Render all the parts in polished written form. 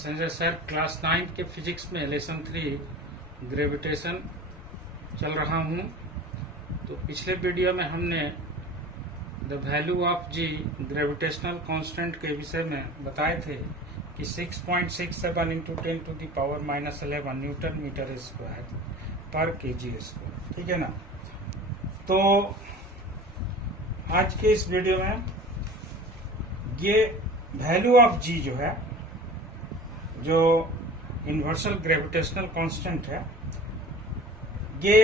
Sanjay sir, class 9 के physics में lesson 3 gravitation चल रहा हूँ। तो पिछले वीडियो में हमने the value of G gravitational constant के विषय में बताए थे कि 6.67 into 10 to the power -11 newton metre square पर केजी स्क्वायर। ठीक है ना। तो आज के इस वीडियो में ये वैल्यू ऑफ जी जो है, जो यूनिवर्सल ग्रेविटेशनल कांस्टेंट है, ये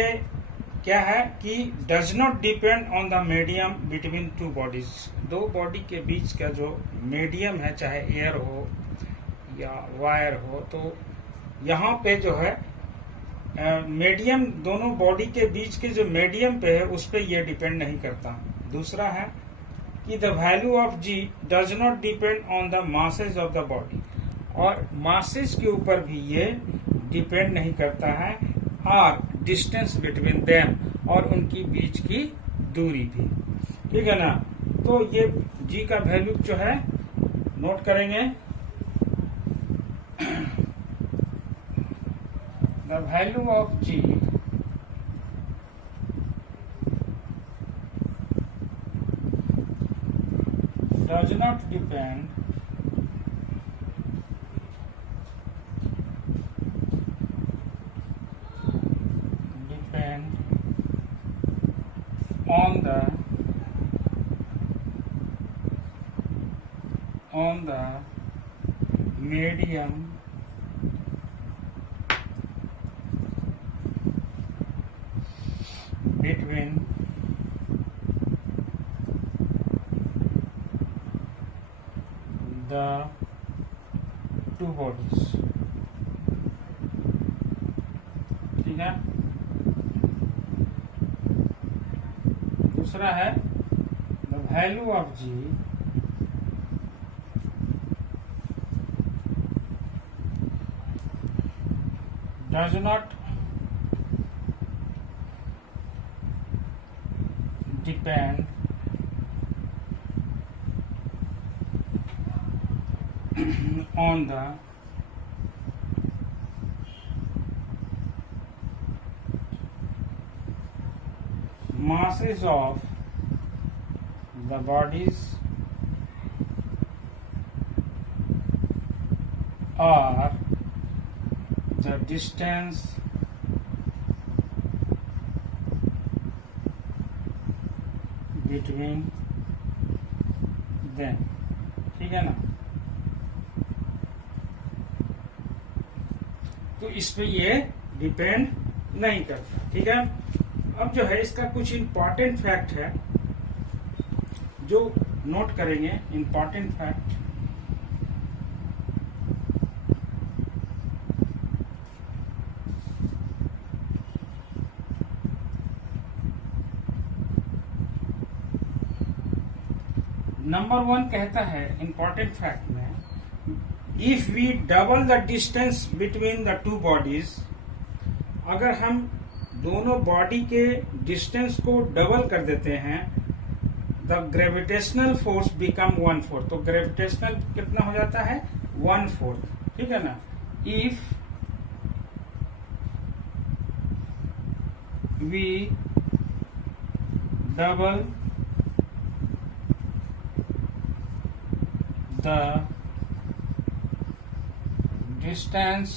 क्या है कि does not depend on the medium between two bodies. दो बॉडी के बीच का जो मीडियम है, चाहे एयर हो या वायर हो, तो यहाँ पे जो है मीडियम, दोनों बॉडी के बीच के जो मीडियम पे है उस पे ये डिपेंड नहीं करता। दूसरा है कि the value of G does not depend on the masses of the body, और मासेज के ऊपर भी ये डिपेंड नहीं करता है, और डिस्टेंस बिटवीन देम, और उनकी बीच की दूरी भी। ठीक है ना। तो ये जी का वैल्यू जो है नोट करेंगे। The value of G does not depend on the medium between the two bodies। ठीक है। दूसरा है the value of G does not depend on the masses of the bodies or the distance between them। ठीक है ना। तो इस पे ये डिपेंड नहीं करता। ठीक है। अब जो है इसका कुछ इम्पोर्टेंट फैक्ट है जो नोट करेंगे। इम्पोर्टेंट फैक्ट, नंबर 1 कहता है इम्पोर्टेंट फैक्ट में, if we double the distance between the two bodies, अगर हम दोनों बॉडी के डिस्टेंस को डबल कर देते हैं, द ग्रेविटेशनल फोर्स बिकम 1/4। तो ग्रेविटेशनल कितना हो जाता है? 1/4। ठीक है ना। If we double the distance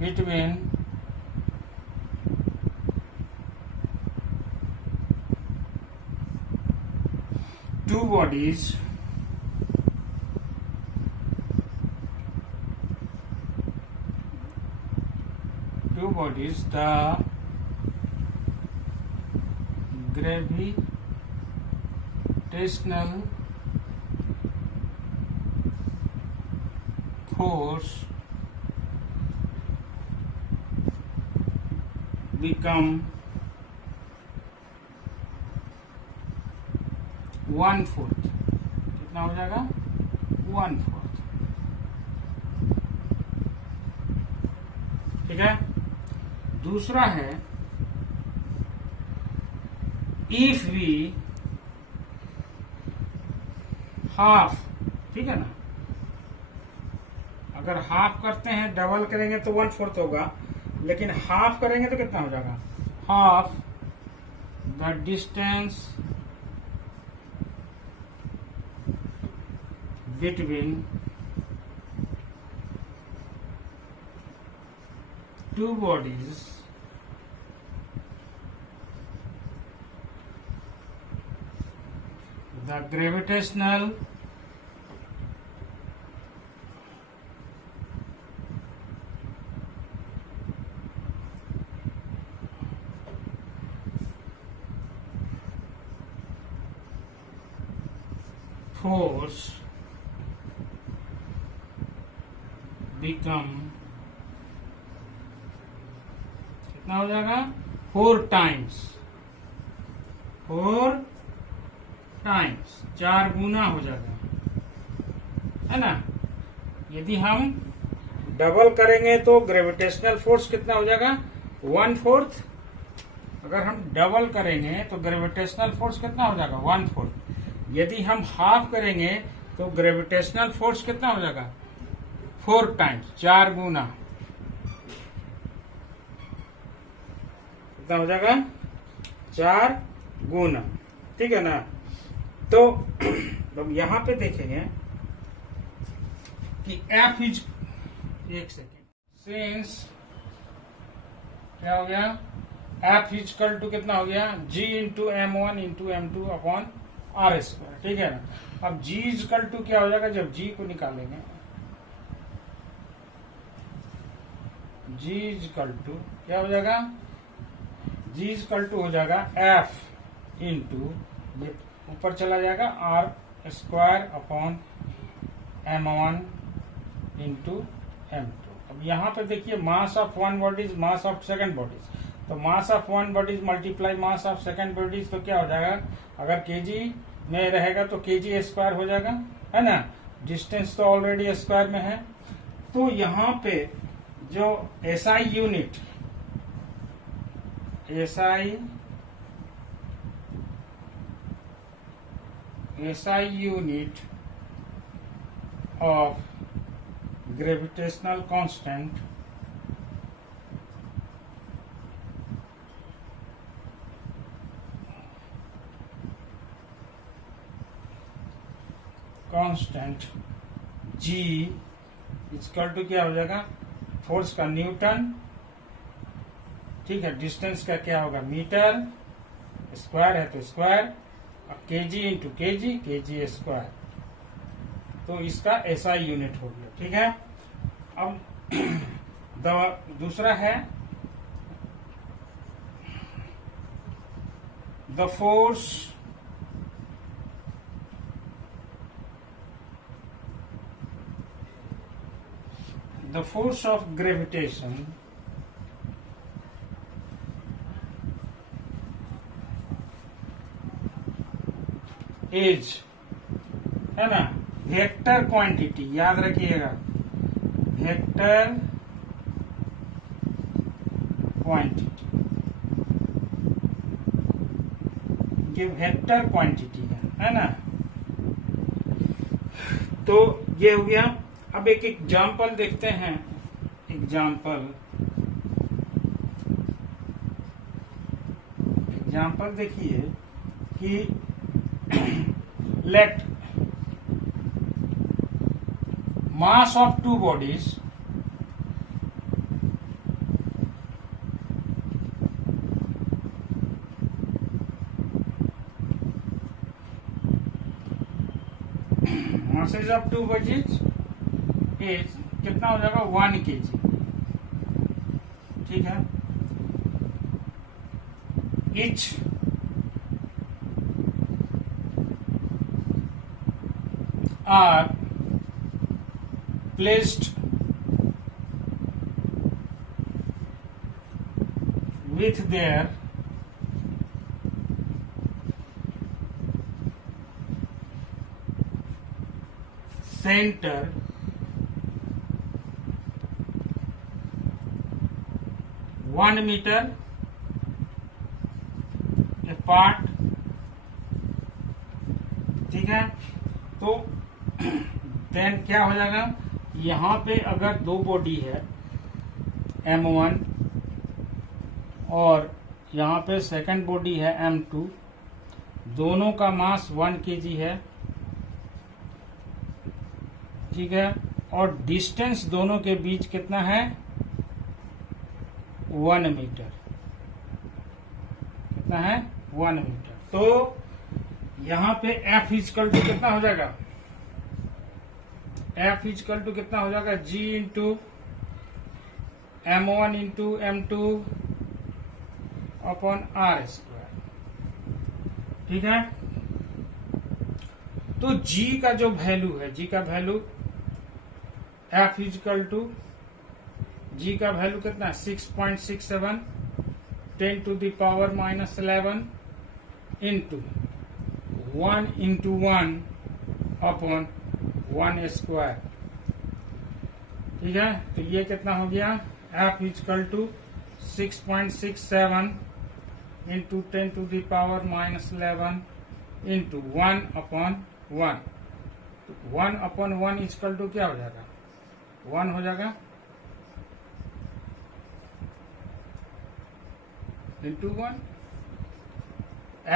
between two bodies, the gravitational force become 1/4। कितना हो जाएगा? 1/4। ठीक है। दूसरा है, if we half ठीक है ना। अगर हाफ करते हैं, डबल करेंगे तो 1/4 होगा, लेकिन हाफ करेंगे तो कितना हो जाएगा, half the distance between two bodies the gravitational force become कितना हो जाएगा, 4 टाइम्स, 4 गुना हो जाएगा, है ना। यदि हम डबल करेंगे तो ग्रेविटेशनल फोर्स कितना हो जाएगा, 1/4। अगर हम डबल करेंगे तो ग्रेविटेशनल फोर्स कितना हो जाएगा, 1/4। यदि हम हाफ करेंगे तो ग्रेविटेशनल फोर्स कितना हो जाएगा, 4 टाइम्स, 4 गुना। कितना हो जाएगा, 4 गुना, ठीक है ना। तो यहां पे देखेंगे कि F इज, एक सेकेंड, सिंस क्या हो गया, F इजकल टू कितना हो गया, G into M1 into M2 upon R square, ठीक है ना। अब G इजकल टू क्या हो जाएगा, जब G को निकालेंगे, G इजकल टू क्या हो जाएगा, G इजकल टू हो जाएगा F इंटू, ऊपर चला जाएगा R square upon M1 into M2। अब यहाँ पे देखिए mass of one bodies, mass of second bodies, तो mass of one bodies multiply mass of second bodies, तो क्या हो जाएगा, अगर केजी में रहेगा तो केजी स्क्वायर हो जाएगा, है ना। डिस्टेंस तो ऑलरेडी स्क्वायर में है। तो यहाँ पे जो SI unit, SI unit of gravitational constant G equal to क्या हो जाएगा, फोर्स का न्यूटन, ठीक है, डिस्टेंस का क्या होगा, मीटर, स्क्वायर है तो स्क्वायर, अब KG into KG, KG square, तो इसका एसआई यूनिट हो गया, ठीक है। अब दूसरा है the force of gravitation is, है ना, वेक्टर क्वांटिटी, याद रखिएगा, वेक्टर क्वांटिटी, ये वेक्टर क्वांटिटी है ना। तो ये हो गया। अब एक एग्जाम्पल देखते हैं, एग्जाम्पल देखिए कि let mass of two bodies masses of two bodies is कितना हो जाएगा, 1 kg, ठीक है। each are placed with their center one metre apart, ठीक है। तो देन क्या हो जाएगा, यहाँ पे अगर दो बॉडी है M1 और यहाँ पे सेकंड बॉडी है M2, दोनों का मास 1 kg है, ठीक है, और डिस्टेंस दोनों के बीच कितना है 1 मीटर, कितना है 1 मीटर। तो यहाँ पे F इक्वल टू कितना हो जाएगा, F इक्वल टू कितना हो जाएगा G into M1 into M2 upon R square, ठीक है। तो G का जो वैल्यू है, G का value F equal to G का वैल्यू कितना है 6.67 10 to the power -11 into 1 into 1 upon 1 square, ठीक है। तो ये कितना हो गया, F equal to 6.67 into 10 to the power -11 into 1 upon 1। 1 upon 1 equal to क्या हो जाएगा, 1 हो जाएगा into 1।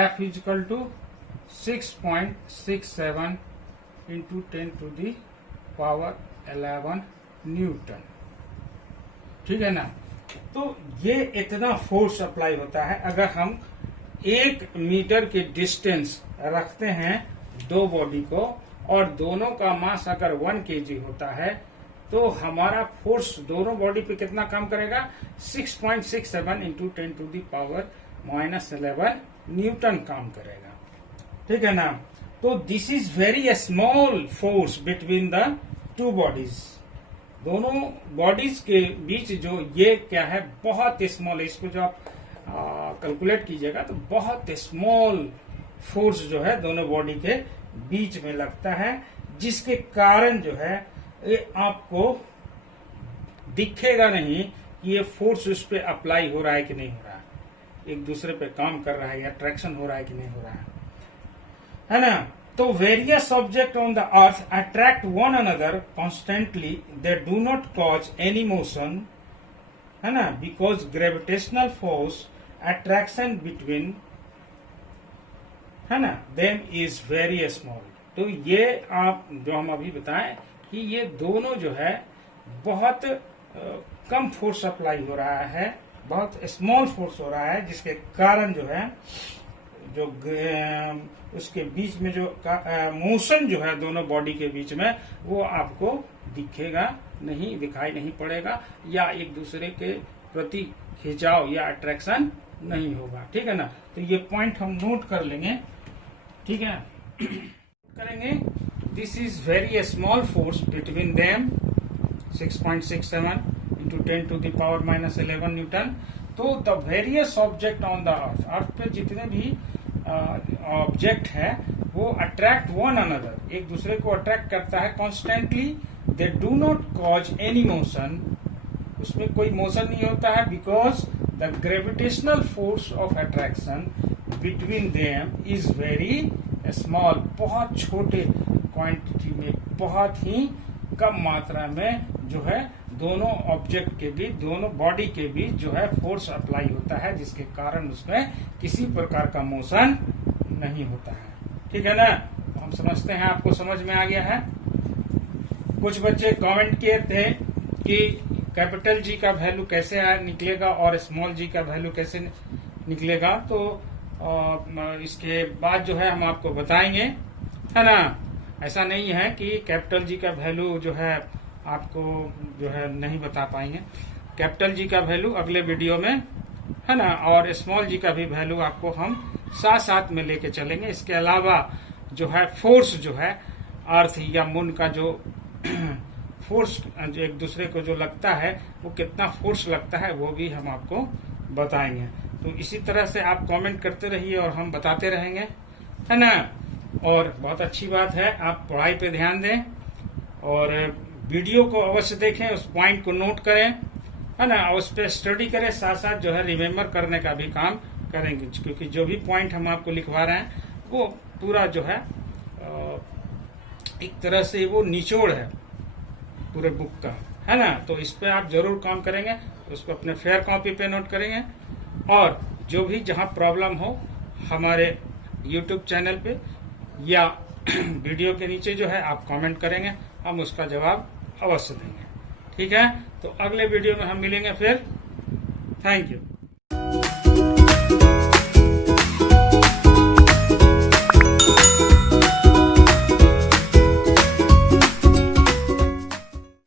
F equal to 6.67 into 10 to the power 11 Newton, ठीक है ना। तो ये इतना फोर्स अप्लाई होता है अगर हम 1 मीटर के डिस्टेंस रखते हैं दो बॉडी को और दोनों का मास अगर 1 kg होता है, तो हमारा फोर्स दोनों बॉडी पे कितना काम करेगा 6.67 into 10 to the power -11 newton काम करेगा, ठीक है ना। तो this is very small force between the two bodies, दोनों बॉडीज के बीच जो ये क्या है बहुत स्मॉल है। इसको जो आप कैलकुलेट कीजिएगा तो बहुत स्मॉल फोर्स जो है दोनों बॉडी के बीच में लगता है, जिसके कारण जो है ये आपको दिखेगा नहीं कि ये फोर्स उस पर अप्लाई हो रहा है कि नहीं हो रहा है, एक दूसरे पे काम कर रहा है या ट्रैक्शन हो रहा है कि नहीं हो रहा है ना। तो various object on the earth attract one another constantly, they do not cause any motion, है ना, because gravitational force attraction between, है ना, देम इज वेरी स्मॉल। तो ये आप जो हम अभी बताएं कि ये दोनों जो है बहुत कम फोर्स अप्लाई हो रहा है, बहुत स्मॉल फोर्स हो रहा है, जिसके कारण जो है जो उसके बीच में जो मोशन जो है दोनों बॉडी के बीच में वो आपको दिखेगा नहीं, दिखाई नहीं पड़ेगा, या एक दूसरे के प्रति खिंचाव या अट्रैक्शन नहीं होगा, ठीक है ना। तो ये पॉइंट हम नोट कर लेंगे, ठीक है, करेंगे। This is very small force between them 6.67 into 10 to the power -11 newton. तो the various object on the earth, earth पे जितने भी ऑब्जेक्ट है वो अट्रैक्ट वन अनदर, एक दूसरे को अट्रैक्ट करता है constantly, they do not cause any motion, उसमें कोई मोशन नहीं होता है, because the gravitational force of attraction between them is very small, बहुत छोटे क्वांटिटी में, बहुत ही कम मात्रा में जो है दोनों ऑब्जेक्ट के बीच, दोनों बॉडी के बीच जो है फोर्स अप्लाई होता है, जिसके कारण उसमें किसी प्रकार का मोशन नहीं होता है, ठीक है ना। हम समझते हैं आपको समझ में आ गया है। कुछ बच्चे कमेंट किए थे कि कैपिटल जी का वैल्यू कैसे निकलेगा और स्मॉल जी का वैल्यू कैसे निकलेगा, तो इसके बाद जो है हम आपको बताएंगे, है ना। ऐसा नहीं है कि कैपिटल जी का वैल्यू जो है आपको जो है नहीं बता पाएंगे, कैपिटल जी का वैल्यू अगले वीडियो में, है ना, और स्मॉल जी का भी वैल्यू आपको हम साथ साथ में लेके चलेंगे। इसके अलावा जो है फोर्स जो है अर्थ या मून का जो फोर्स एक दूसरे को जो लगता है वो कितना फोर्स लगता है वो भी हम आपको बताएंगे। तो इसी तरह से आप कमेंट करते रहिए और हम बताते रहेंगे, है ना। और बहुत अच्छी बात है, आप पढ़ाई पे ध्यान दें और वीडियो को अवश्य देखें, उस पॉइंट को नोट करें, है ना, उस पर स्टडी करें, साथ साथ जो है रिमेम्बर करने का भी काम करेंगे, क्योंकि जो भी पॉइंट हम आपको लिखवा रहे हैं वो पूरा जो है एक तरह से वो निचोड़ है पूरे बुक का, है ना। तो इस पे आप जरूर काम करेंगे, उसको अपने फेयर कॉपी पे नोट करेंगे, और जो भी जहां प्रॉब्लम हो हमारे YouTube चैनल पे या वीडियो के नीचे जो है आप कमेंट करेंगे, हम उसका जवाब अवश्य देंगे। ठीक है, तो अगले वीडियो में हम मिलेंगे फिर। Thank you.